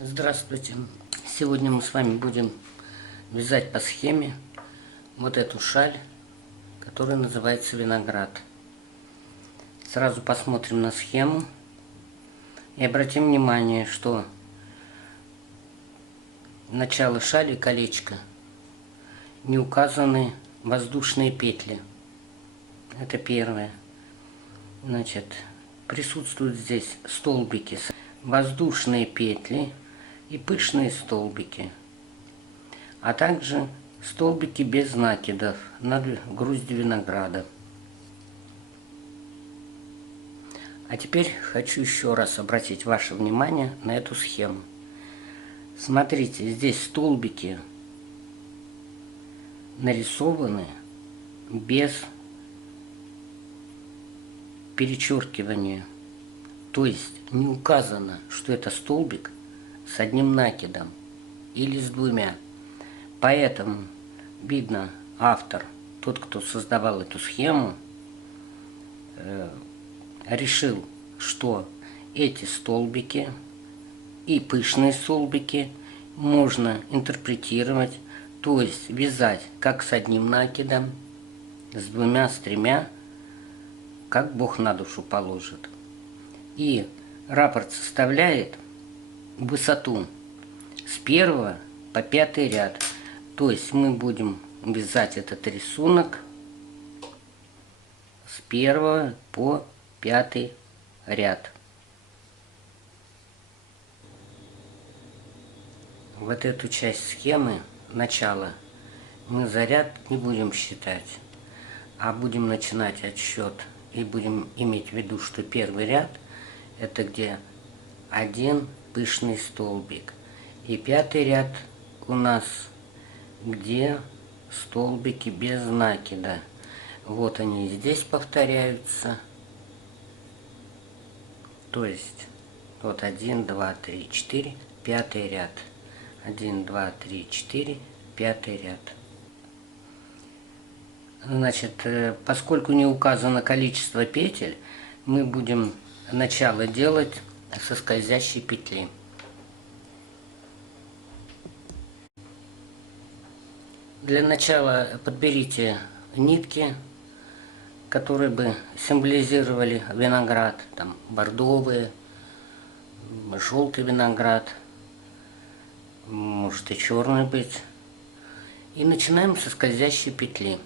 Здравствуйте! Сегодня мы с вами будем вязать по схеме вот эту шаль, которая называется виноград. Сразу посмотрим на схему и обратим внимание, что начало шали, колечко, не указаны воздушные петли. Это первое. Значит, присутствуют здесь столбики, воздушные петли и пышные столбики, а также столбики без накидов над груздью винограда. А теперь хочу еще раз обратить ваше внимание на эту схему. Смотрите, здесь столбики нарисованы без перечеркивания. То есть не указано, что это столбик с одним накидом или с двумя. Поэтому, видно, автор, тот, кто создавал эту схему, решил, что эти столбики и пышные столбики можно интерпретировать, то есть вязать как с одним накидом, с двумя, с тремя, как Бог на душу положит. И раппорт составляет высоту с 1 по 5 ряд. То есть мы будем вязать этот рисунок с 1 по 5 ряд. Вот эту часть схемы, начала, мы за ряд не будем считать, а будем начинать отсчет и будем иметь в виду, что первый ряд — это где один пышный столбик. И 5 ряд у нас где столбики без накида. Вот они здесь повторяются. То есть вот 1, 2, 3, 4, 5 ряд. 1, 2, 3, 4, 5 ряд. Значит, поскольку не указано количество петель, мы будем начало делать со скользящей петли. Для начала подберите нитки, которые бы символизировали виноград, там бордовые, желтый виноград, может и черный быть. И начинаем со скользящей петли.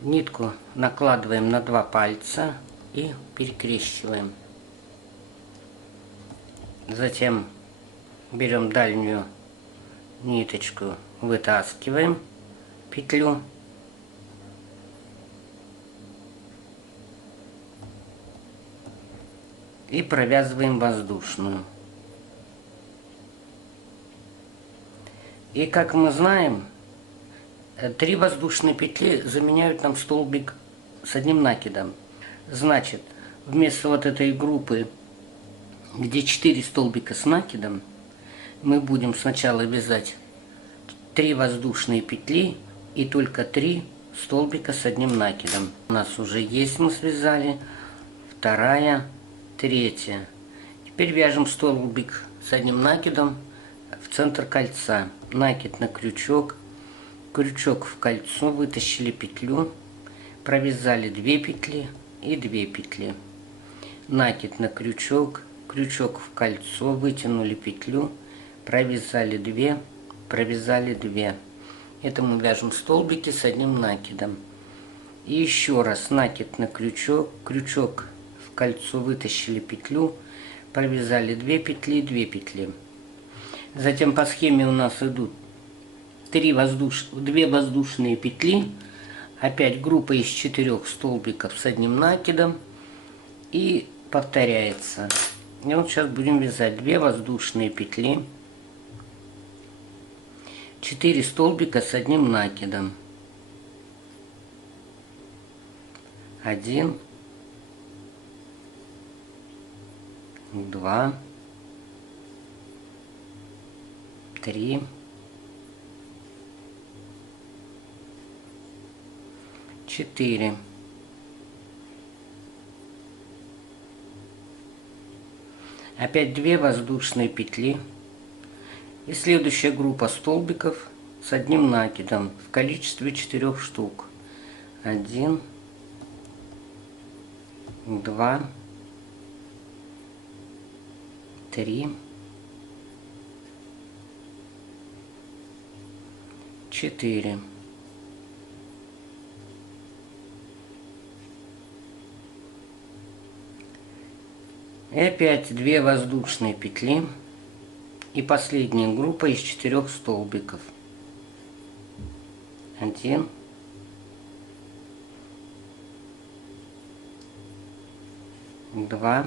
Нитку накладываем на 2 пальца и перекрещиваем. Затем берем дальнюю ниточку, вытаскиваем петлю и провязываем воздушную. И как мы знаем, 3 воздушные петли заменяют нам столбик с одним накидом. Значит, вместо вот этой группы, где 4 столбика с накидом, мы будем сначала вязать 3 воздушные петли и только 3 столбика с одним накидом. У нас уже есть, мы связали 2, 3. Теперь вяжем столбик с одним накидом в центр кольца. Накид на крючок, крючок в кольцо, вытащили петлю, провязали 2 петли и 2 петли. Накид на крючок, крючок в кольцо, вытянули петлю, провязали 2, провязали 2. Это мы вяжем столбики с одним накидом. И еще раз накид на крючок, крючок в кольцо, вытащили петлю, провязали 2 петли, 2 петли. Затем по схеме у нас идут 2 воздушные петли, опять группа из 4 столбиков с одним накидом и повторяется. И вот сейчас будем вязать 2 воздушные петли, 4 столбика с одним накидом. 1, 2, 3, 4. опять 2 воздушные петли и следующая группа столбиков с одним накидом в количестве 4 штук. 1, 2, 3, 4. И опять 2 воздушные петли и последняя группа из 4 столбиков. 1, 2,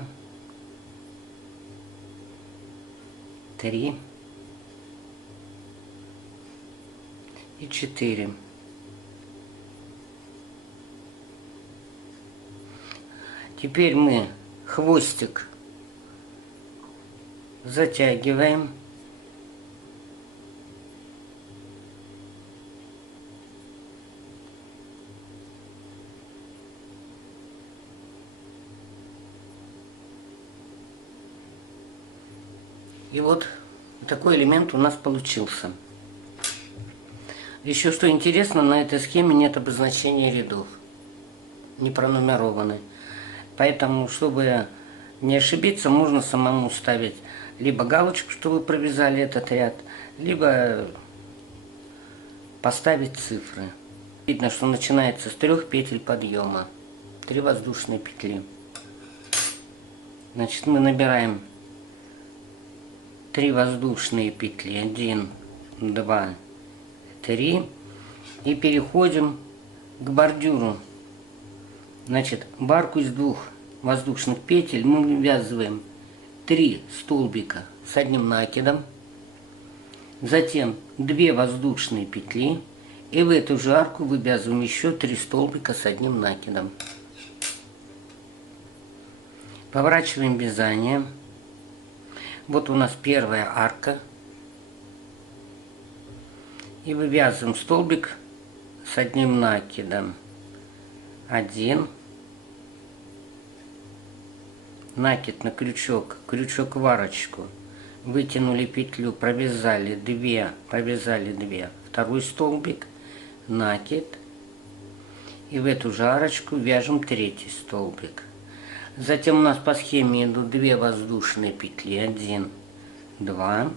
3 и 4. Теперь мы хвостик затягиваем. И вот такой элемент у нас получился. Еще что интересно, на этой схеме нет обозначения рядов, не пронумерованы. Поэтому, чтобы не ошибиться, можно самому ставить либо галочку, что вы провязали этот ряд, либо поставить цифры. Видно, что начинается с 3 петель подъема, 3 воздушные петли. Значит, мы набираем 3 воздушные петли, 1, 2, 3, и переходим к бордюру. Значит, барку из 2 воздушных петель мы вывязываем 3 столбика с одним накидом, затем 2 воздушные петли, и в эту же арку вывязываем еще 3 столбика с одним накидом. Поворачиваем вязание. Вот у нас первая арка. И вывязываем столбик с одним накидом. 1. Накид на крючок, крючок в арочку. Вытянули петлю, провязали 2, провязали 2. Второй столбик, накид. И в эту же арочку вяжем 3-й столбик. Затем у нас по схеме идут 2 воздушные петли, 1, 2.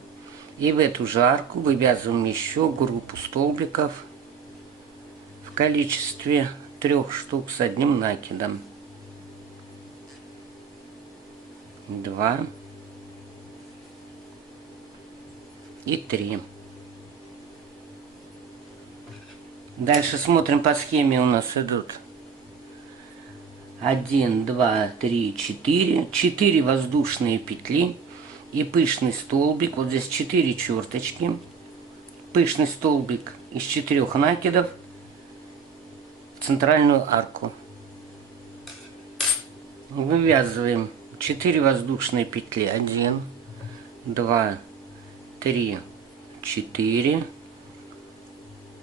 И в эту же арку вывязываем еще группу столбиков в количестве 3 штук с одним накидом. 2 и 3. Дальше смотрим по схеме, у нас идут 1, 2, 3, 4. 4 воздушные петли и пышный столбик. Вот здесь 4 черточки. Пышный столбик из 4 накидов в центральную арку. Вывязываем 4 воздушные петли. 1, 2, 3, 4.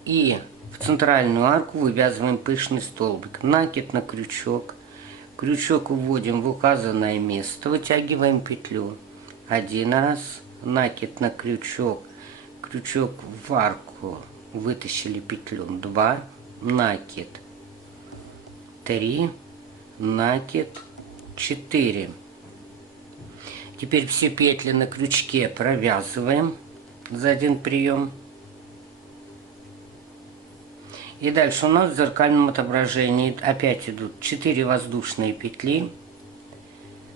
И в центральную арку вывязываем пышный столбик. Накид на крючок. Крючок вводим в указанное место, вытягиваем петлю. 1 раз, накид на крючок, крючок в арку, вытащили петлю. 2, накид. 3, накид. 4. Теперь все петли на крючке провязываем за один прием. И дальше у нас в зеркальном отображении опять идут 4 воздушные петли,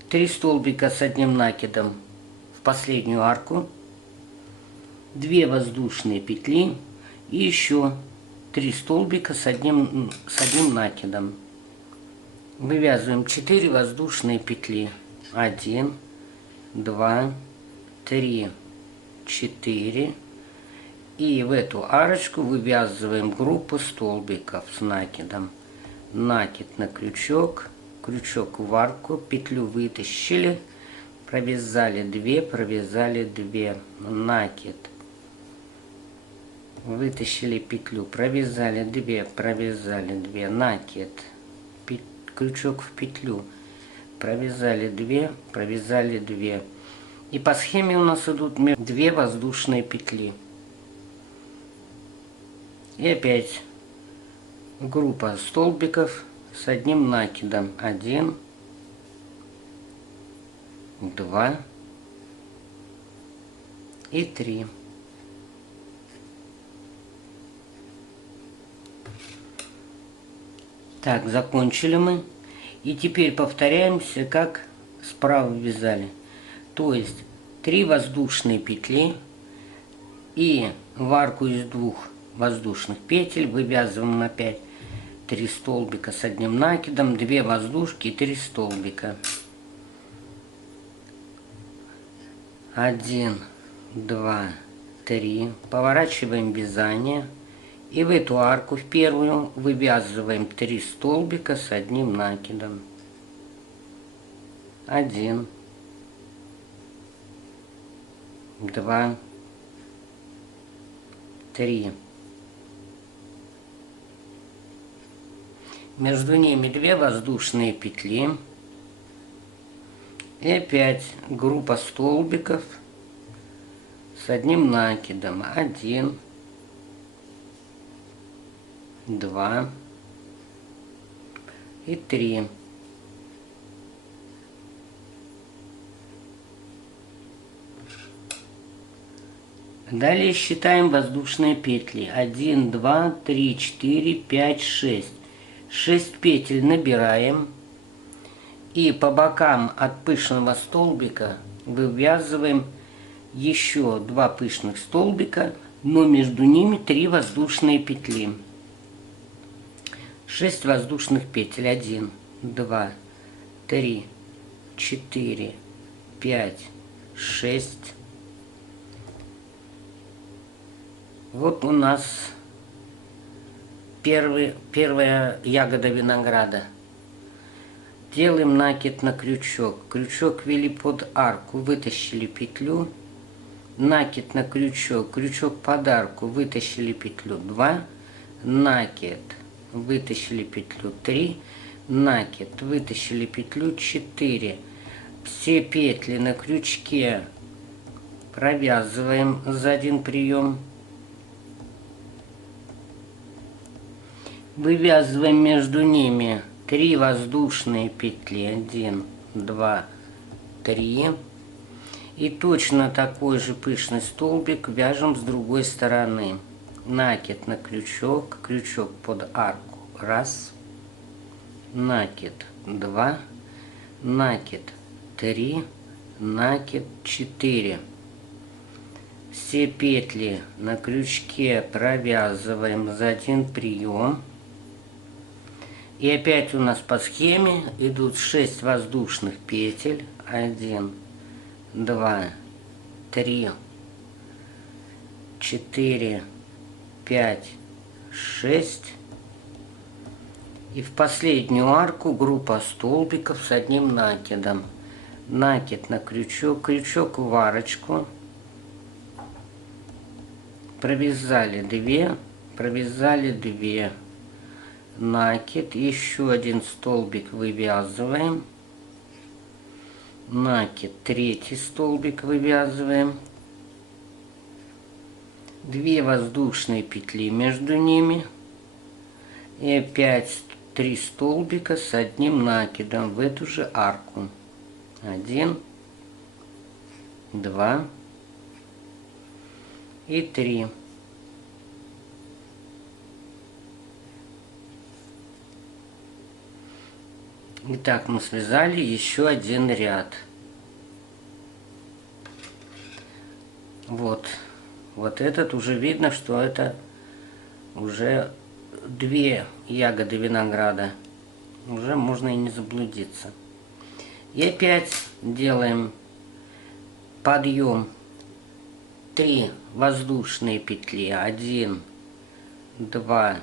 3 столбика с одним накидом в последнюю арку, 2 воздушные петли и еще 3 столбика с одним накидом. Вывязываем 4 воздушные петли. 1, 2, 3, 4. И в эту арочку вывязываем группу столбиков с накидом. Накид на крючок, крючок в арку, петлю вытащили, провязали 2, провязали 2, накид. Вытащили петлю, провязали 2, провязали 2, накид. Крючок в петлю, провязали 2, провязали 2. И по схеме у нас идут 2 воздушные петли. И опять группа столбиков с одним накидом. 1, 2 и 3. Так, закончили мы. И теперь повторяемся, как справа вязали. То есть 3 воздушные петли и в арку из 2 воздушных петель вывязываем опять 3 столбика с одним накидом, 2 воздушки и 3 столбика. 1, 2, 3. Поворачиваем вязание. И в эту арку, в первую, вывязываем 3 столбика с одним накидом. 1, 2, 3. Между ними 2 воздушные петли. И опять группа столбиков с одним накидом. 1, 2 и 3. Далее считаем воздушные петли. 1, 2, 3, 4, 5, 6. 6 петель набираем. И по бокам от пышного столбика вывязываем еще 2 пышных столбика, но между ними 3 воздушные петли. 6 воздушных петель. 1, 2, 3, 4, 5, 6. Вот у нас первая ягода винограда. Делаем накид на крючок. Крючок ввели под арку, вытащили петлю. Накид на крючок. Крючок под арку, вытащили петлю. 2. Накид. Вытащили петлю. 3. Накид. Вытащили петлю. 4. Все петли на крючке провязываем за один прием. Вывязываем между ними 3 воздушные петли. 1, 2, 3. И точно такой же пышный столбик вяжем с другой стороны. Накид на крючок, крючок под арку. 1, накид 2, накид 3, накид 4. Все петли на крючке провязываем за один прием. И опять у нас по схеме идут 6 воздушных петель. 1, 2, 3, 4, 5, 6. И в последнюю арку группа столбиков с одним накидом. Накид на крючок, крючок в арочку. Провязали 2, провязали 2. Накид, еще один столбик вывязываем. Накид, третий столбик вывязываем. 2 воздушные петли между ними. И опять 3 столбика с одним накидом в эту же арку. 1, 2 и 3. Итак, мы связали еще один ряд. Вот этот уже видно, что это уже 2 ягоды винограда. Уже можно и не заблудиться. И опять делаем подъем. 3 воздушные петли. 1, 2,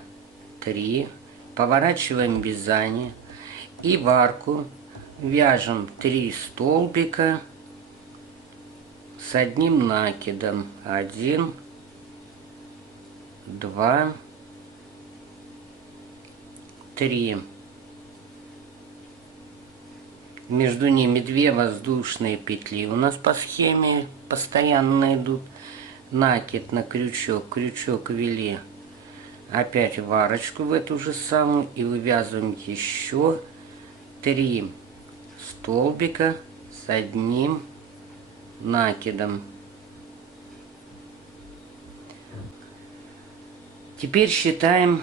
3. Поворачиваем вязание. И в арку вяжем 3 столбика с одним накидом. 1, 2, 3. Между ними 2 воздушные петли у нас по схеме постоянно идут. Накид на крючок, крючок ввели опять в арочку в эту же самую и вывязываем еще 3 столбика с одним накидом. Теперь считаем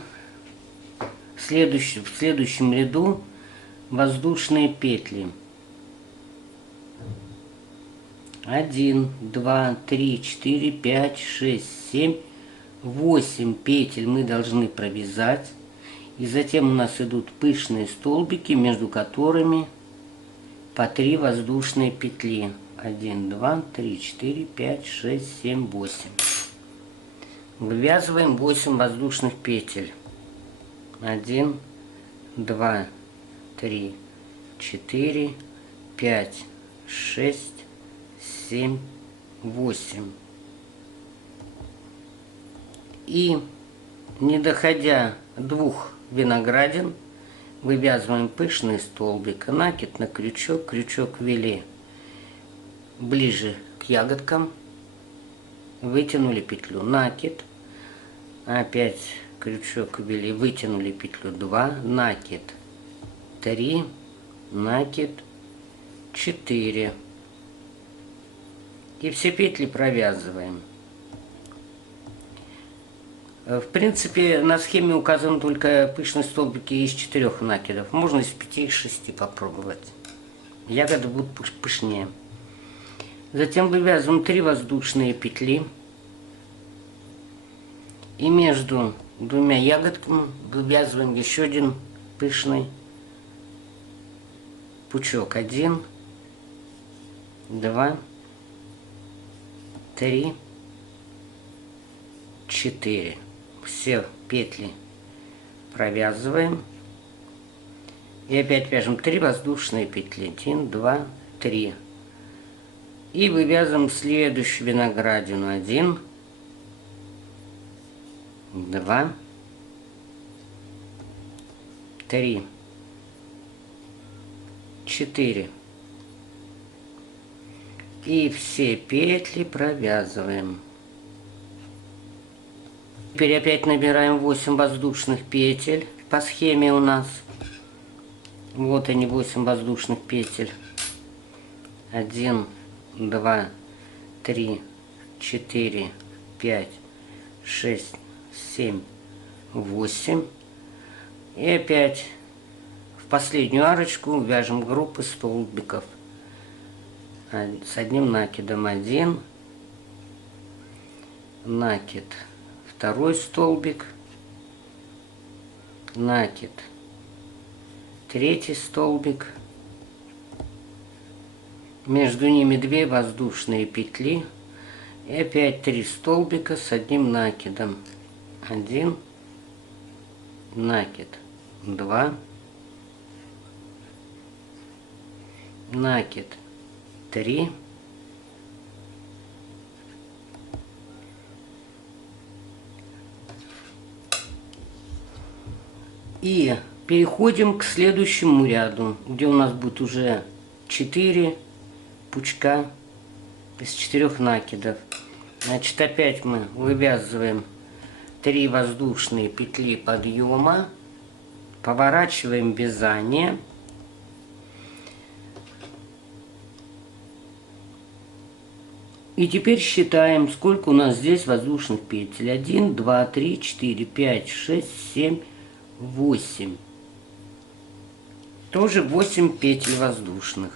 в следующем ряду воздушные петли. 1, 2, 3, 4, 5, 6, 7, 8 петель мы должны провязать. И затем у нас идут пышные столбики, между которыми по 3 воздушные петли. 1, 2, 3, 4, 5, 6, 7, 8. Вывязываем 8 воздушных петель. 1, 2, 3, 4, 5, 6, 7, 8. И, не доходя 2 виноградин, вывязываем пышный столбик, накид на крючок, крючок ввели ближе к ягодкам, вытянули петлю, накид, опять крючок ввели, вытянули петлю 2, накид 3, накид 4. И все петли провязываем. В принципе, на схеме указаны только пышные столбики из 4 накидов. Можно из 5 и 6 попробовать. Ягоды будут пышнее. Затем вывязываем 3 воздушные петли. И между 2 ягодками вывязываем еще один пышный пучок. 1, 2, 3, 4. Все петли провязываем. И опять вяжем 3 воздушные петли. 1, 2, 3. И вывязываем следующую виноградину. 1, 2, 3, 4. И все петли провязываем. Теперь опять набираем 8 воздушных петель по схеме у нас. Вот они, 8 воздушных петель. 1, 2, 3, 4, 5, 6, 7, 8. И опять в последнюю арочку вяжем группы столбиков с одним накидом. 1 накид, второй столбик, накид, третий столбик, между ними 2 воздушные петли и опять 3 столбика с одним накидом. 1 накид, 2 накид, 3 и переходим к следующему ряду, где у нас будет уже 4 пучка из 4 накидов. Значит, опять мы вывязываем 3 воздушные петли подъема, поворачиваем вязание. И теперь считаем, сколько у нас здесь воздушных петель. 1, 2, 3, 4, 5, 6, 7, 8. Тоже 8 петель воздушных.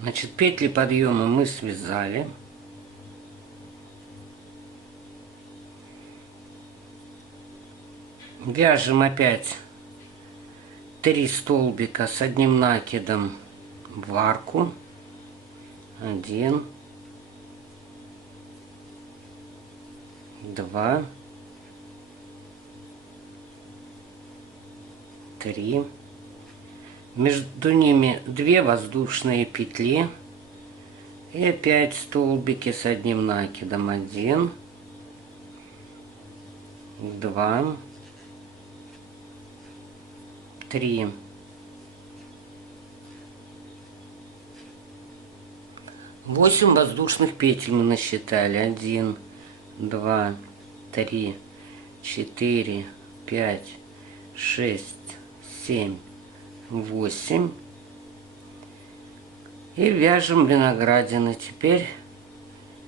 Значит, петли подъема мы связали. Вяжем опять 3 столбика с одним накидом в арку. 1, 2, 3. Между ними 2 воздушные петли и опять столбики с одним накидом. 1, 2, 3. Восемь воздушных петель мы насчитали. 1, 2, 3, 4, 5, 6, 7, 8. И вяжем виноградины. Теперь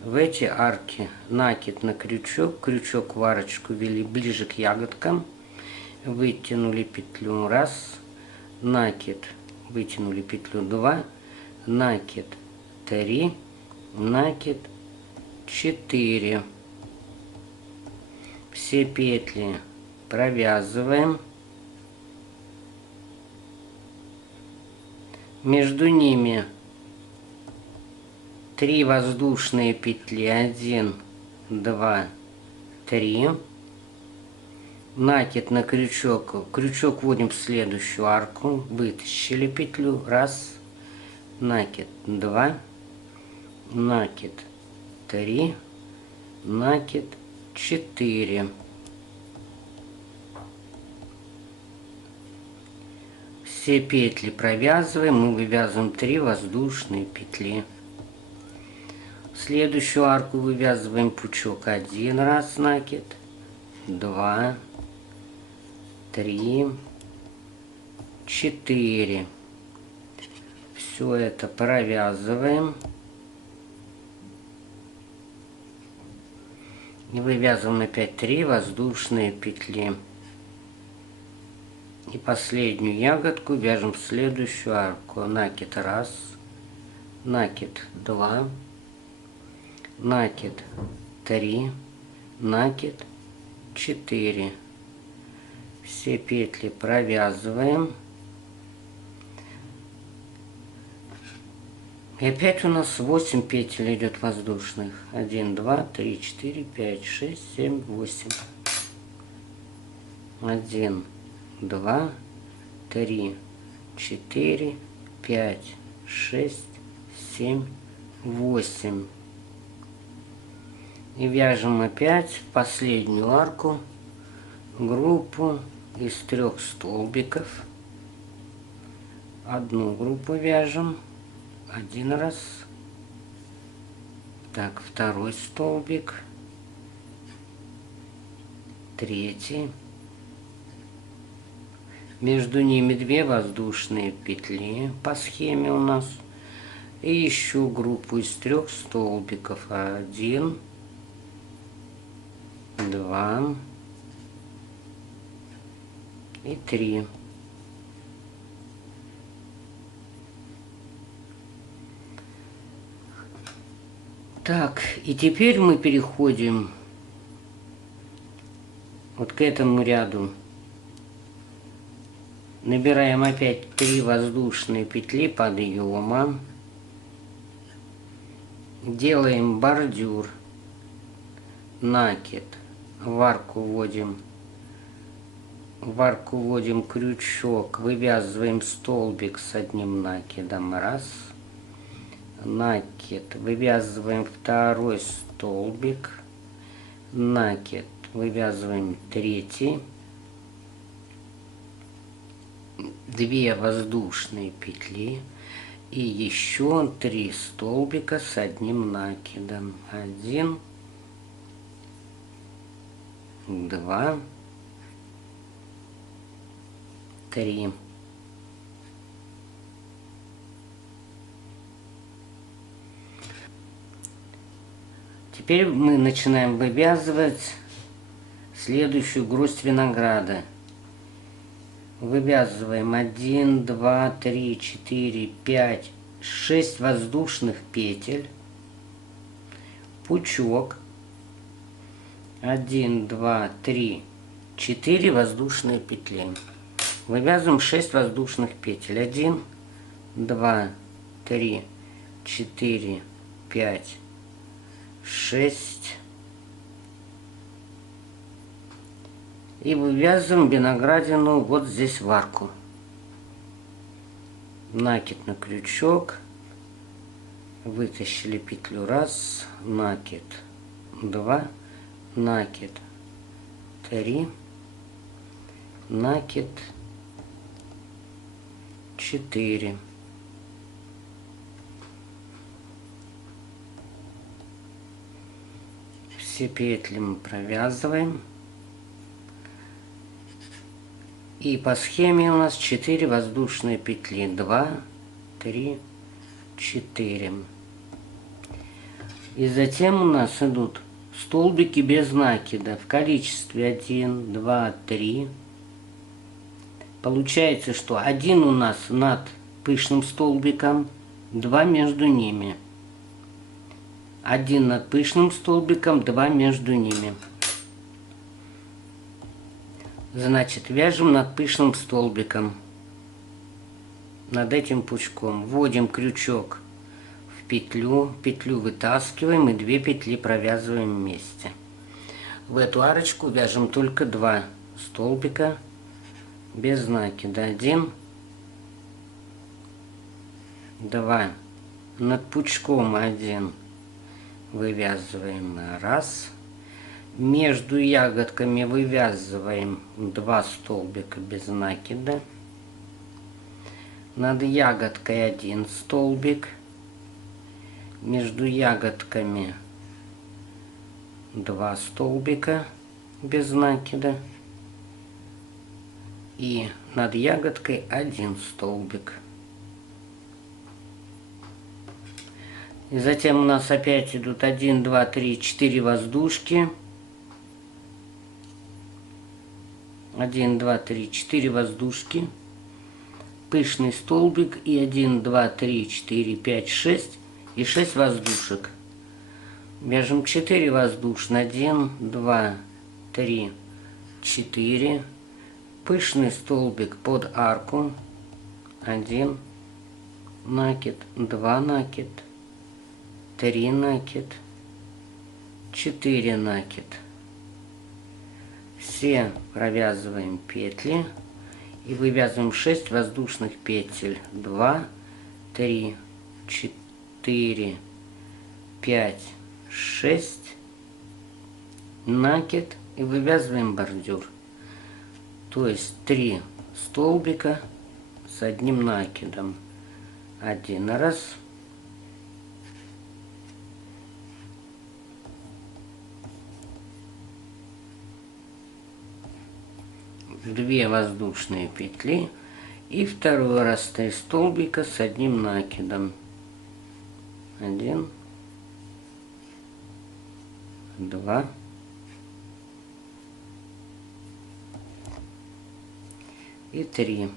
в эти арки накид на крючок, крючок в арочку ввели ближе к ягодкам, вытянули петлю 1, накид, вытянули петлю 2, накид 3, накид 4. Все петли провязываем. Между ними 3 воздушные петли. 1, 2, 3. Накид на крючок. Крючок вводим в следующую арку. Вытащили петлю. 1, накид 2, накид 3, накид 4. Все петли провязываем. Мы вывязываем 3 воздушные петли. В следующую арку вывязываем пучок. 1 раз накид, 2, 3, 4. Все это провязываем. И вывязываем опять 3 воздушные петли. И последнюю ягодку вяжем в следующую арку. Накид 1, накид 2, накид 3, накид 4. Все петли провязываем. И опять у нас 8 петель идет воздушных. 1, 2, 3, 4, 5, 6, 7, 8. 1, 2, 3, 4, 5, 6, 7, 8. И вяжем опять в последнюю арку группу из 3 столбиков. Одну группу вяжем 1 раз. Так, 2 столбик, 3. Между ними 2 воздушные петли по схеме у нас. И еще группу из 3 столбиков. 1, 2 и 3. Так, и теперь мы переходим вот к этому ряду. Набираем опять 3 воздушные петли подъема. Делаем бордюр. Накид. В арку вводим крючок. Вывязываем столбик с 1 накидом. 1. Накид. Вывязываем 2 столбик. Накид. Вывязываем 3. 2 воздушные петли. И еще 3 столбика с 1 накидом. 1, 2, 3. Теперь мы начинаем вывязывать следующую гроздь винограда. Вывязываем 1, 2, 3, 4, 5, 6 воздушных петель, пучок, 1, 2, 3, 4 воздушные петли. Вывязываем 6 воздушных петель. 1, 2, 3, 4, 5, 6. И вывязываем виноградину вот здесь в арку. Накид на крючок. Вытащили петлю 1, накид 2, накид 3, накид 4. Все петли мы провязываем. И по схеме у нас 4 воздушные петли. 2, 3, 4. И затем у нас идут столбики без накида в количестве 1, 2, 3. Получается, что один у нас над пышным столбиком, 2 между ними. Один над пышным столбиком, 2 между ними. Значит, вяжем над пышным столбиком, над этим пучком. Вводим крючок в петлю, петлю вытаскиваем и 2 петли провязываем вместе. В эту арочку вяжем только 2 столбика без накида. 1, 2. Над пучком 1 вывязываем 1. Между ягодками вывязываем 2 столбика без накида. Над ягодкой 1 столбик. Между ягодками 2 столбика без накида. И над ягодкой 1 столбик. И затем у нас опять идут 1, 2, 3, 4 воздушки. 1, 2, 3, 4 воздушки. Пышный столбик и 1, 2, 3, 4, 5, 6 и 6 воздушек. Вяжем 4 воздушные. 1, 2, 3, 4. Пышный столбик под арку. 1 накид, 2 накид, 3 накид, 4 накид. Все провязываем петли и вывязываем 6 воздушных петель. 2, 3, 4, 5, 6. Накид и вывязываем бордюр. То есть 3 столбика с одним накидом. 1 раз. 2 воздушные петли и второй раз 3 столбика с одним накидом. 1, 2 и 3.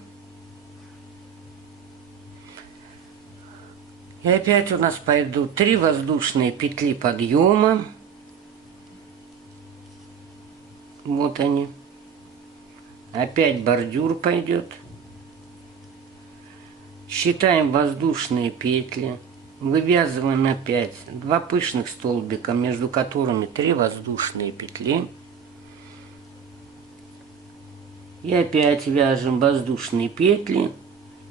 И опять у нас пойдут 3 воздушные петли подъема. Вот они. Опять бордюр пойдет. Считаем воздушные петли. Вывязываем опять 2 пышных столбика, между которыми 3 воздушные петли. И опять вяжем воздушные петли.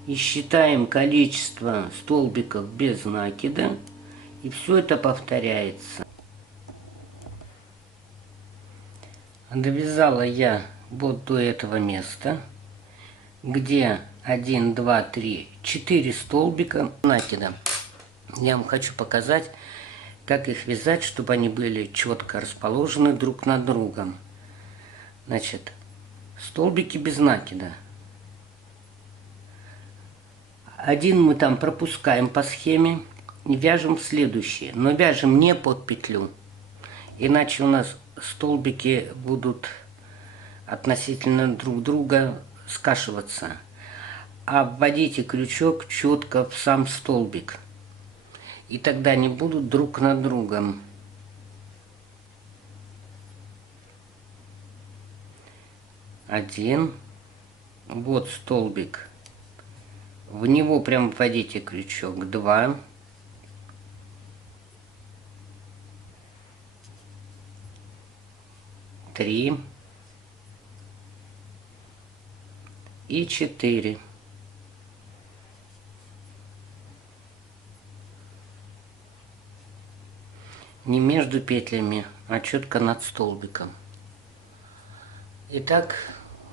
И считаем количество столбиков без накида. И все это повторяется. Довязала я вот до этого места, где 1, 2, 3, 4 столбика накида. Я вам хочу показать, как их вязать, чтобы они были четко расположены друг над другом. Значит, столбики без накида. Один мы там пропускаем по схеме и вяжем следующие, но вяжем не под петлю, иначе у нас столбики будут относительно друг друга скашиваться. А вводите крючок четко в сам столбик, и тогда они будут друг над другом. Один. Вот столбик. В него прям вводите крючок. 2. 3 и 4. Не между петлями, а четко над столбиком. Итак,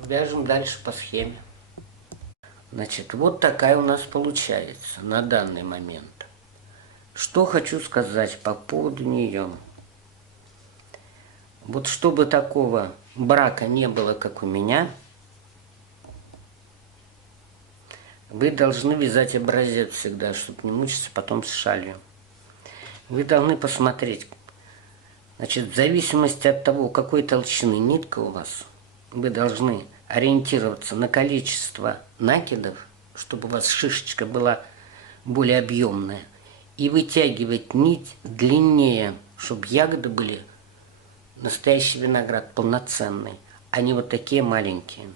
вяжем дальше по схеме. Значит, вот такая у нас получается на данный момент. Что хочу сказать по поводу нее. Вот чтобы такого брака не было, как у меня, вы должны вязать образец всегда, чтобы не мучиться потом с шалью. Вы должны посмотреть, значит, в зависимости от того, какой толщины нитка у вас, вы должны ориентироваться на количество накидов, чтобы у вас шишечка была более объемная, и вытягивать нить длиннее, чтобы ягоды были настоящий виноград, полноценный, а не вот такие маленькие.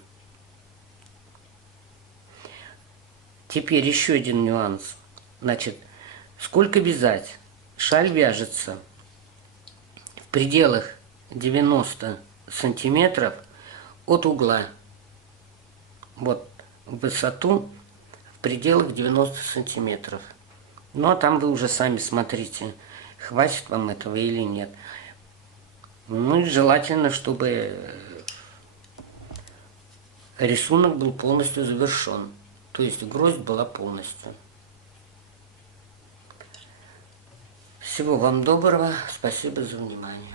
Теперь еще один нюанс. Значит, сколько вязать? Шаль вяжется в пределах 90 сантиметров от угла. Вот в высоту в пределах 90 сантиметров. Ну, а там вы уже сами смотрите, хватит вам этого или нет. Ну, и желательно, чтобы рисунок был полностью завершен. То есть гроздь была полностью. Всего вам доброго. Спасибо за внимание.